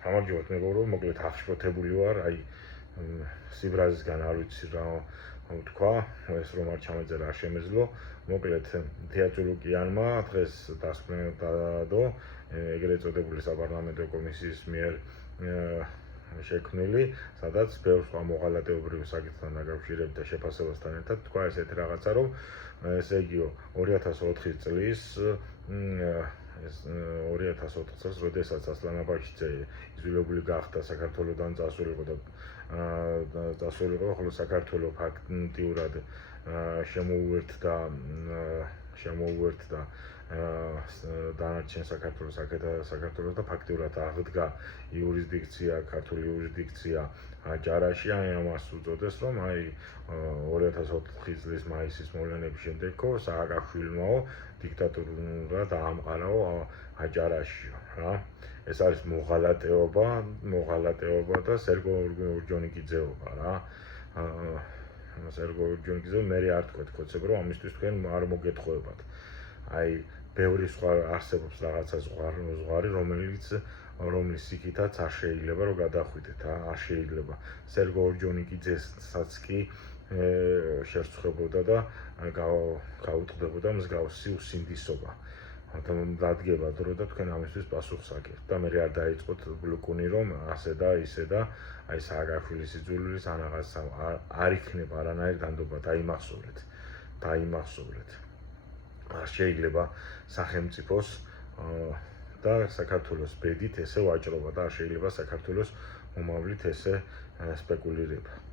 გამარჯობათ მეგობრებო, მოკლედ აღშფოთებული ვარ, აი სიბრაზისგან არ ვიცი რა თქვა, ეს რომ არ ჩამეწერა არ შემეძლო. მოკლედ თეატროლოგიანმა დღეს დასკვნადო ეგრეთ წოდებული საპარლამენტო კომისიის მიერ შექმნილი, სადაც ბევრ სხვა მოღალატეობრივ საკითხთან დაკავშირებით და შეფასებასთან ერთად თქვა ესეთი რაღაცა, რომ ესე იგიო 2004 წლის 2004 წელს, როდესაც ასლან აბაშიძე იძულებული გახდა საქართველოდან წასულიყო და ხოლო საქართველო ფაქტიურად შემოუერთდა დანარჩენ საქართველოს და ფაქტიურად აღდგა იურისდიქცია, ქართული იურისდიქცია ჯარაში, აი ამას უწოდეს, რომ აი 2004 წლის მაისის მოვლენების შემდეგ სააკაშვილმა დიქტატურა დაამყარაო აჯარაშიო რა. ეს არის მოღალატეობა და სერგო ორჯონიკიძეობა რა. სერგო ორჯონიკიძე მე არ თქვით კოცებ, რომ ამისთვის თქვენ არ მოგეთხოვებათ. აი ბევრი სხვა არსებობს რაღაცა ზღვარი, რომლის იქითაც არ შეიძლება რომ გადახვიდეთ, არ შეიძლება. სერგო ორჯონიკიძესაც კი შერცხებოდა და გაუტყდებოდა მსგავსი უსინდისობა. დადგება დრო და თქვენ ამისთვის პასუხს აგებთ და მე არ დაიწყოთ ბლოკუნი, რომ ასე და ისე და აი სააკაშვილის იძულების ან რაღაცა არ იქნება არანაირი დანდობა, დაიმახსოვრეთ. არ შეიძლება სახელმწიფოს და საქართველოს ბედით ესე ვაჭრობა და არ შეიძლება საქართველოს მომავლით ესე სპეკულირება.